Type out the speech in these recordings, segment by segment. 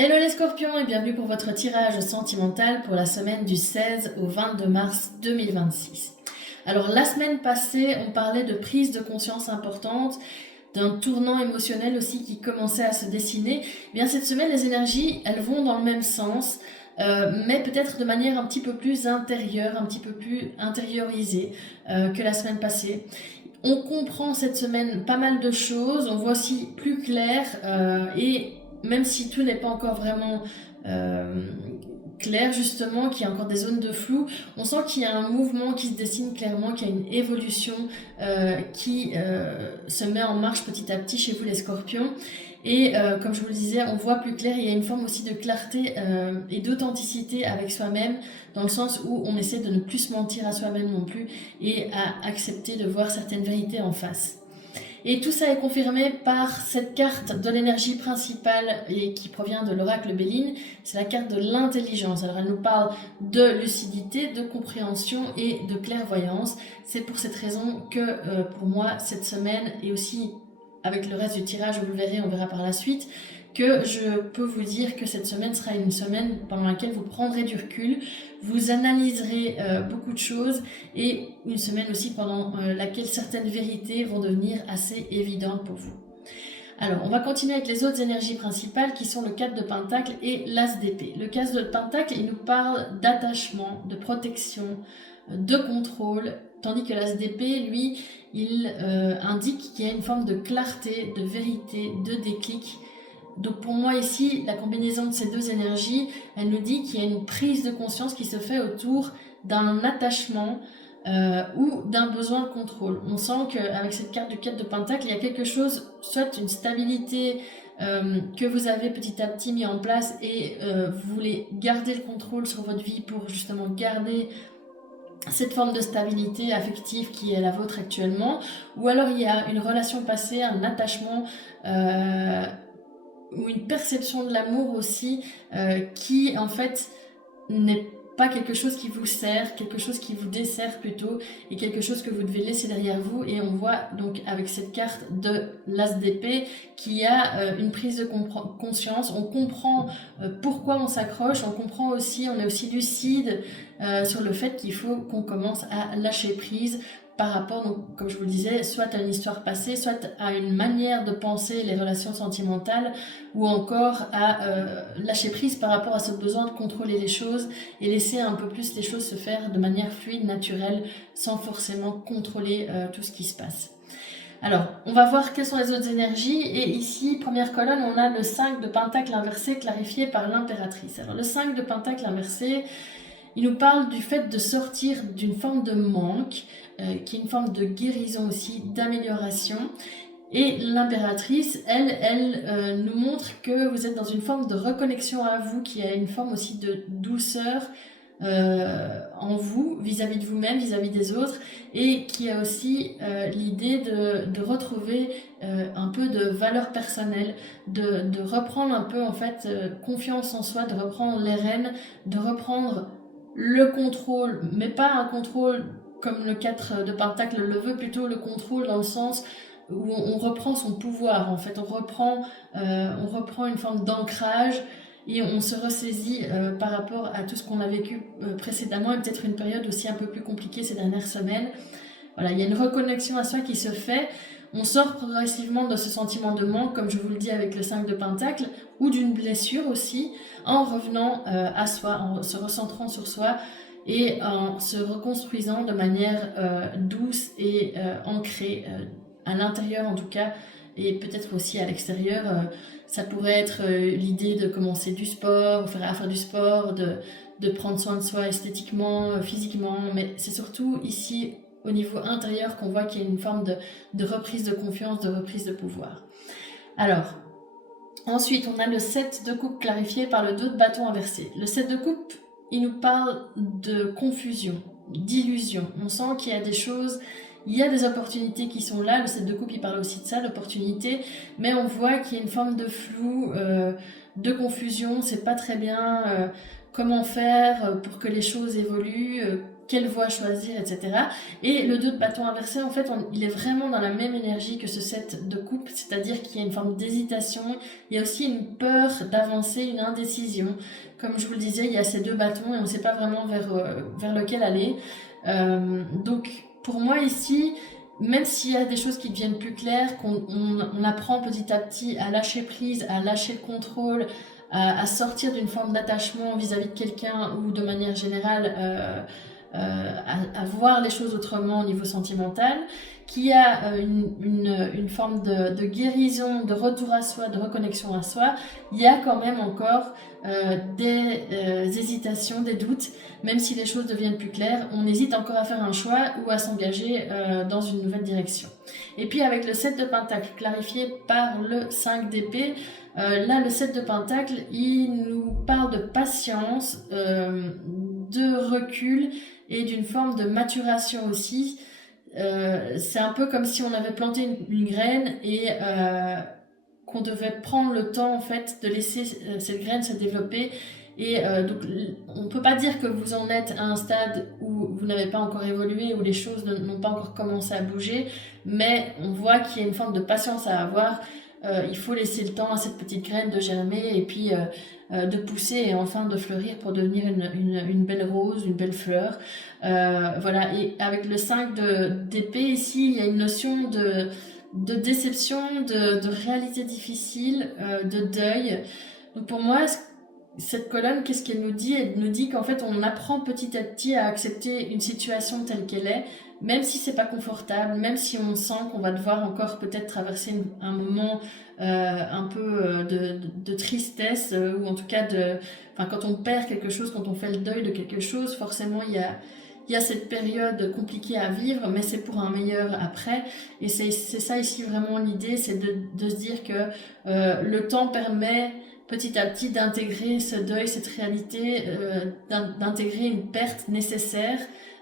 Hello les scorpions et bienvenue pour votre tirage sentimental pour la semaine du 16 au 22 mars 2026. Alors la semaine passée, on parlait de prise de conscience importante, d'un tournant émotionnel aussi qui commençait à se dessiner. Eh bien cette semaine, les énergies, elles vont dans le même sens, mais peut-être de manière un petit peu plus intérieure, un petit peu plus intériorisée que la semaine passée. On comprend cette semaine pas mal de choses, on voit aussi plus clair et même si tout n'est pas encore vraiment clair justement, qu'il y a encore des zones de flou, on sent qu'il y a un mouvement qui se dessine clairement, qu'il y a une évolution qui se met en marche petit à petit chez vous les scorpions. Et comme je vous le disais, on voit plus clair, il y a une forme aussi de clarté et d'authenticité avec soi-même, dans le sens où on essaie de ne plus se mentir à soi-même non plus et à accepter de voir certaines vérités en face. Et tout ça est confirmé par cette carte de l'énergie principale et qui provient de l'oracle Béline. C'est la carte de l'intelligence. Alors elle nous parle de lucidité, de compréhension et de clairvoyance. C'est pour cette raison que pour moi cette semaine et aussi avec le reste du tirage, vous le verrez, on verra par la suite, que je peux vous dire que cette semaine sera une semaine pendant laquelle vous prendrez du recul, vous analyserez beaucoup de choses et une semaine aussi pendant laquelle certaines vérités vont devenir assez évidentes pour vous. Alors, on va continuer avec les autres énergies principales qui sont le 4 de Pentacle et l'As d'épée. Le 4 de Pentacle, il nous parle d'attachement, de protection, de contrôle, tandis que l'As d'épée, lui, il indique qu'il y a une forme de clarté, de vérité, de déclic. Donc pour moi ici, la combinaison de ces deux énergies, elle nous dit qu'il y a une prise de conscience qui se fait autour d'un attachement ou d'un besoin de contrôle. On sent qu'avec cette carte du 4 de Pentacle, il y a quelque chose, soit une stabilité que vous avez petit à petit mis en place et vous voulez garder le contrôle sur votre vie pour justement garder cette forme de stabilité affective qui est la vôtre actuellement, ou alors il y a une relation passée, un attachement ou une perception de l'amour aussi qui en fait n'est pas quelque chose qui vous sert, quelque chose qui vous dessert plutôt, et quelque chose que vous devez laisser derrière vous. Et on voit donc avec cette carte de l'As d'épée qu'il y a une prise de conscience, on comprend pourquoi on s'accroche, on comprend aussi, on est aussi lucide sur le fait qu'il faut qu'on commence à lâcher prise par rapport, donc, comme je vous le disais, soit à une histoire passée, soit à une manière de penser les relations sentimentales, ou encore à lâcher prise par rapport à ce besoin de contrôler les choses et laisser un peu plus les choses se faire de manière fluide, naturelle, sans forcément contrôler tout ce qui se passe. Alors, on va voir quelles sont les autres énergies. Et ici, première colonne, on a le 5 de Pentacle inversé clarifié par l'impératrice. Alors, le 5 de Pentacle inversé, il nous parle du fait de sortir d'une forme de manque, qui est une forme de guérison aussi, d'amélioration. Et l'impératrice, elle nous montre que vous êtes dans une forme de reconnexion à vous, qui a une forme aussi de douceur en vous, vis-à-vis de vous-même, vis-à-vis des autres, et qui a aussi l'idée de retrouver un peu de valeur personnelle, de reprendre un peu en fait confiance en soi, de reprendre les rênes, de reprendre le contrôle, mais pas un contrôle comme le 4 de Pentacle le veut, plutôt le contrôle dans le sens où on reprend son pouvoir, en fait, on reprend une forme d'ancrage et on se ressaisit par rapport à tout ce qu'on a vécu précédemment et peut-être une période aussi un peu plus compliquée ces dernières semaines. Voilà, il y a une reconnexion à soi qui se fait. On sort progressivement de ce sentiment de manque, comme je vous le dis avec le 5 de Pentacle, ou d'une blessure aussi, en revenant à soi, en se recentrant sur soi et en se reconstruisant de manière douce et ancrée, à l'intérieur en tout cas, et peut-être aussi à l'extérieur. Ça pourrait être l'idée de commencer du sport, à faire du sport, de prendre soin de soi esthétiquement, physiquement, mais c'est surtout ici au niveau intérieur qu'on voit qu'il y a une forme de reprise de confiance, de reprise de pouvoir. Alors, ensuite, on a le 7 de coupe clarifié par le 2 de bâton inversé. Le 7 de coupe, il nous parle de confusion, d'illusion. On sent qu'il y a des choses, il y a des opportunités qui sont là. Le 7 de coupe, il parle aussi de ça, l'opportunité. Mais on voit qu'il y a une forme de flou, de confusion. C'est pas très bien comment faire pour que les choses évoluent. quelle voie choisir, etc. Et le 2 de bâton inversé, en fait, il est vraiment dans la même énergie que ce 7 de coupe, c'est-à-dire qu'il y a une forme d'hésitation, il y a aussi une peur d'avancer, une indécision. Comme je vous le disais, il y a ces 2 bâtons et on ne sait pas vraiment vers lequel aller. Donc, pour moi ici, même s'il y a des choses qui deviennent plus claires, qu'on apprend petit à petit à lâcher prise, à lâcher le contrôle, à sortir d'une forme d'attachement vis-à-vis de quelqu'un ou de manière générale à voir les choses autrement au niveau sentimental, qu'il y a une forme de guérison, de retour à soi, de reconnexion à soi, il y a quand même encore des hésitations, des doutes, même si les choses deviennent plus claires, on hésite encore à faire un choix ou à s'engager dans une nouvelle direction. Et puis avec le 7 de Pentacle clarifié par le 5 d'épée, là le 7 de Pentacle, il nous parle de patience, de recul et d'une forme de maturation aussi. C'est un peu comme si on avait planté une graine et qu'on devait prendre le temps en fait de laisser cette graine se développer. Et donc on ne peut pas dire que vous en êtes à un stade où vous n'avez pas encore évolué, où les choses n'ont pas encore commencé à bouger, mais on voit qu'il y a une forme de patience à avoir. Il faut laisser le temps à cette petite graine de germer et puis de pousser et enfin de fleurir pour devenir une belle rose, une belle fleur. Voilà, et avec le 5 d'épée ici, il y a une notion de déception, de réalité difficile, de deuil. Donc pour moi, cette colonne, qu'est-ce qu'elle nous dit? Elle nous dit qu'en fait, on apprend petit à petit à accepter une situation telle qu'elle est, même si c'est pas confortable, même si on sent qu'on va devoir encore peut-être traverser un moment un peu de tristesse, ou en tout cas quand on perd quelque chose, quand on fait le deuil de quelque chose, forcément il y a cette période compliquée à vivre, mais c'est pour un meilleur après. Et c'est ça ici vraiment l'idée, c'est de se dire que le temps permet petit à petit d'intégrer ce deuil, cette réalité, d'intégrer une perte nécessaire,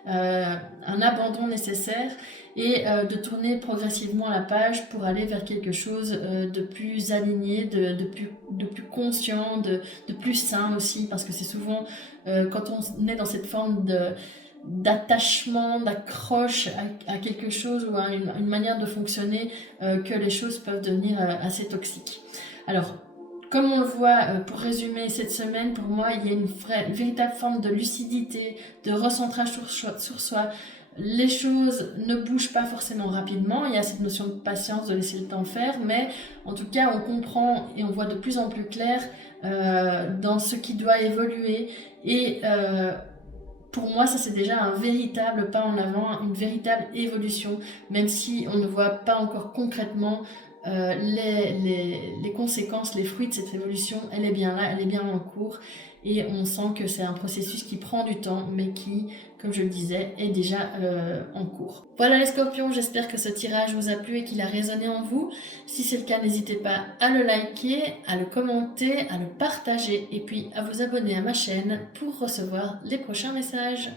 un abandon nécessaire et de tourner progressivement la page pour aller vers quelque chose de plus aligné, de plus conscient, de plus sain aussi, parce que c'est souvent quand on est dans cette forme d'attachement, d'accroche à quelque chose ou à une manière de fonctionner que les choses peuvent devenir assez toxiques. Alors, comme on le voit, pour résumer cette semaine, pour moi, il y a une véritable forme de lucidité, de recentrage sur soi. Les choses ne bougent pas forcément rapidement, il y a cette notion de patience, de laisser le temps faire, mais en tout cas, on comprend et on voit de plus en plus clair dans ce qui doit évoluer. Et pour moi, ça c'est déjà un véritable pas en avant, une véritable évolution, même si on ne voit pas encore concrètement les conséquences, les fruits de cette évolution. Elle est bien là, elle est bien en cours et on sent que c'est un processus qui prend du temps mais qui, comme je le disais, est déjà en cours. Voilà les scorpions, j'espère que ce tirage vous a plu et qu'il a résonné en vous. Si c'est le cas, n'hésitez pas à le liker, à le commenter, à le partager et puis à vous abonner à ma chaîne pour recevoir les prochains messages.